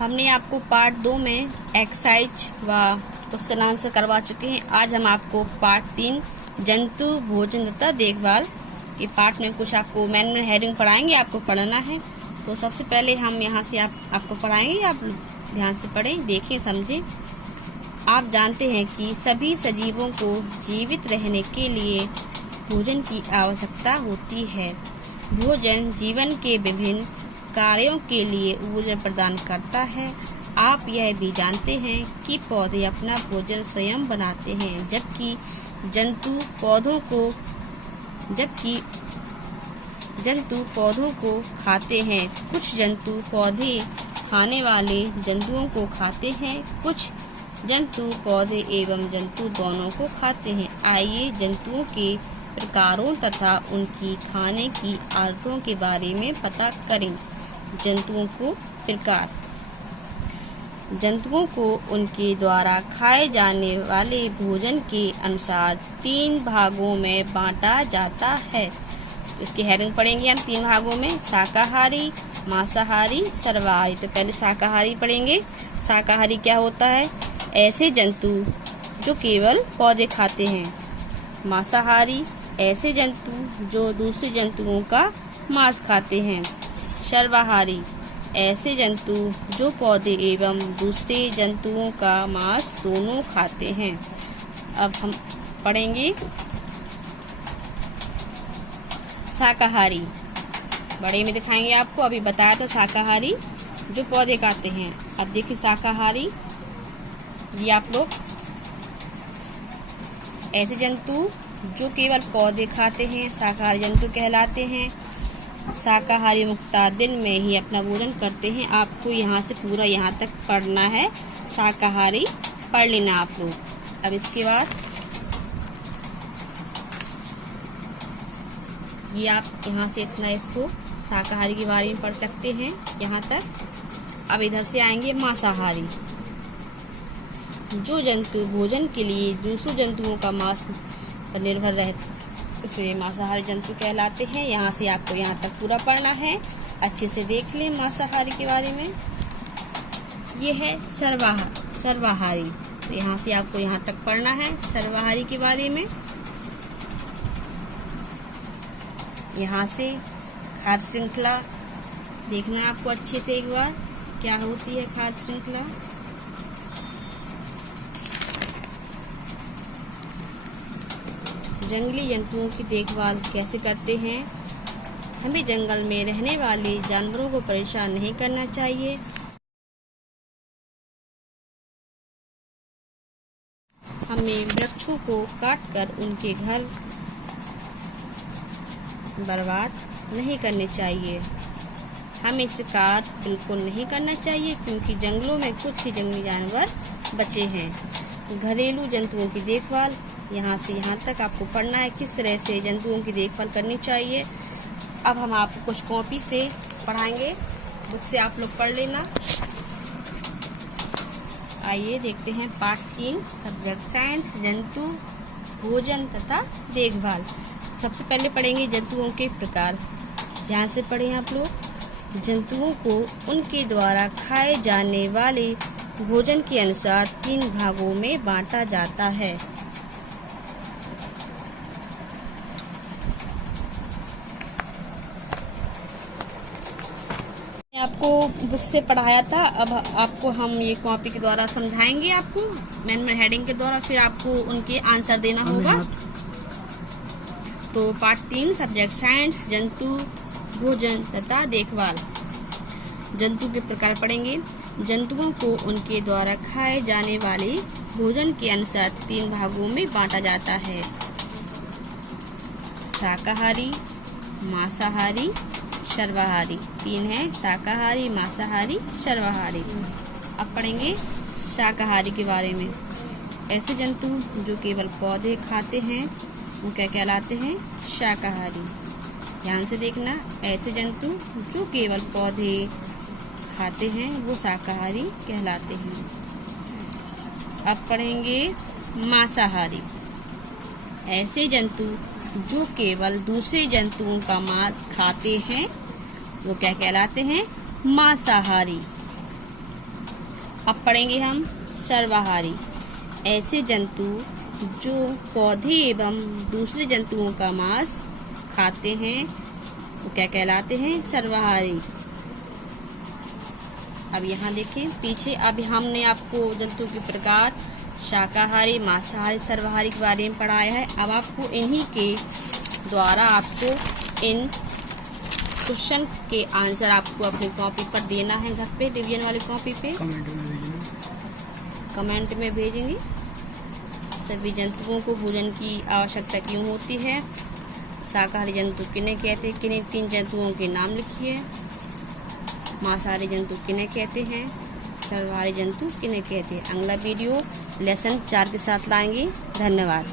हमने आपको पार्ट 2 में एक्सरसाइज व क्वेश्चन आंसर करवा चुके हैं। आज हम आपको पार्ट 3 जंतु भोजन तथा देखभाल के पार्ट में कुछ आपको मैनुअल हेडिंग पढ़ाएंगे, आपको पढ़ना है। तो सबसे पहले हम यहाँ से आपको पढ़ाएंगे, आप ध्यान से पढ़ें, देखें, समझें। आप जानते हैं कि सभी सजीवों को जीवित रहने के लिए भोजन की आवश्यकता होती है। भोजन जीवन के विभिन्न कार्यों के लिए ऊर्जा प्रदान करता है। आप यह भी जानते हैं कि पौधे अपना भोजन स्वयं बनाते हैं, जबकि जंतु पौधों को खाते हैं। कुछ जंतु पौधे खाने वाले जंतुओं को खाते हैं, कुछ जंतु पौधे एवं जंतु दोनों को खाते हैं। आइए जंतुओं के प्रकारों तथा उनकी खाने की आदतों के बारे में पता करें। जंतुओं को प्रकार। जंतुओं को उनके द्वारा खाए जाने वाले भोजन के अनुसार 3 भागों में बांटा जाता है। इसकी हेडिंग पढ़ेंगे हम 3 भागों में, शाकाहारी, मांसाहारी, सर्वाहारी। तो पहले शाकाहारी पढ़ेंगे। शाकाहारी क्या होता है? ऐसे जंतु जो केवल पौधे खाते हैं। मांसाहारी ऐसे जंतु जो दूसरे जंतुओं का मांस खाते हैं। सर्वाहारी ऐसे जंतु जो पौधे एवं दूसरे जंतुओं का मांस दोनों खाते हैं। अब हम पढ़ेंगे शाकाहारी। बड़े में दिखाएंगे आपको, अभी बताया था शाकाहारी जो पौधे खाते हैं। अब देखिए शाकाहारी, ये आप लोग ऐसे जंतु जो केवल पौधे खाते हैं शाकाहारी जंतु कहलाते हैं। शाकाहारी मुख्यतः दिन में ही अपना भोजन करते हैं। आपको यहाँ से पूरा यहाँ तक पढ़ना है, शाकाहारी पढ़ लेना आप लोग। अब इसके बाद ये आप यहाँ से इतना इसको शाकाहारी के बारे में पढ़ सकते हैं यहाँ तक। अब इधर से आएंगे मांसाहारी, जो जंतु भोजन के लिए दूसरे जंतुओं का मांस पर निर्भर रहते इसे मांसाहारी जंतु कहलाते हैं। यहाँ से आपको यहाँ तक पूरा पढ़ना है, अच्छे से देख लें मांसाहारी के बारे में। ये है सर्वाहारी, तो यहाँ से आपको यहाँ तक पढ़ना है सर्वाहारी के बारे में। यहाँ से खाद्य श्रृंखला देखना है आपको अच्छे से एक बार, क्या होती है खाद्य श्रृंखला। जंगली जंतुओं की देखभाल कैसे करते हैं? हमें जंगल में रहने वाले जानवरों को परेशान नहीं करना चाहिए। हमें वृक्षों को काटकर उनके घर बर्बाद नहीं करने चाहिए। हमें शिकार बिल्कुल नहीं करना चाहिए, क्योंकि जंगलों में कुछ ही जंगली जानवर बचे हैं। घरेलू जंतुओं की देखभाल, यहाँ से यहाँ तक आपको पढ़ना है किस तरह से जंतुओं की देखभाल करनी चाहिए। अब हम आपको कुछ कॉपी से पढ़ाएंगे, बुक से आप लोग पढ़ लेना। आइए देखते हैं पार्ट 3 सब्जेक्ट साइंस, जंतु भोजन तथा देखभाल। सबसे पहले पढ़ेंगे जंतुओं के प्रकार। ध्यान से पढ़ें आप लोग। जंतुओं को उनके द्वारा खाए जाने वाले भोजन के अनुसार 3 भागों में बांटा जाता है। आपको बुक से पढ़ाया था, अब आपको हम ये कॉपी के द्वारा समझाएंगे आपको मैनुअल हेडिंग के द्वारा, फिर आपको उनके आंसर देना होगा। तो पार्ट 3 सब्जेक्ट साइंस, जंतु भोजन तथा देखभाल। जंतु के प्रकार पढ़ेंगे। जंतुओं को उनके द्वारा खाए जाने वाले भोजन के अनुसार 3 भागों में बांटा जाता है। शाकाहारी, मांसाहारी, सर्वाहारी। 3 है, शाकाहारी, मांसाहारी, सर्वाहारी। अब पढ़ेंगे शाकाहारी के बारे में। ऐसे जंतु जो केवल पौधे खाते हैं वो क्या कहलाते हैं? शाकाहारी। ध्यान से देखना, ऐसे जंतु जो केवल पौधे खाते हैं वो शाकाहारी कहलाते हैं। अब पढ़ेंगे मांसाहारी। ऐसे जंतु जो केवल दूसरे जंतुओं का मांस खाते हैं वो क्या कहलाते हैं? मांसाहारी। अब पढ़ेंगे हम सर्वाहारी। ऐसे जंतु जो पौधे एवं दूसरे जंतुओं का मांस खाते हैं वो क्या कहलाते हैं? सर्वाहारी। अब यहाँ देखें पीछे, अब हमने आपको जंतु के प्रकार शाकाहारी, मांसाहारी, सर्वाहारी के बारे में पढ़ाया है। अब आपको इन्हीं के द्वारा आपको इन क्वेश्चन के आंसर आपको अपनी कॉपी पर देना है, घर पे रिवीजन वाली कॉपी पे कमेंट में भेजेंगे। सभी जंतुओं को भोजन की आवश्यकता क्यों होती है? शाकाहारी जंतु किन्हें कहते हैं? किन्हीं 3 जंतुओं के नाम लिखिए। मांसाहारी जंतु किन्हें कहते हैं? सर्वाहारी जंतु किन्हें कहते हैं? अगला वीडियो लेसन 4 के साथ लाएंगे। धन्यवाद।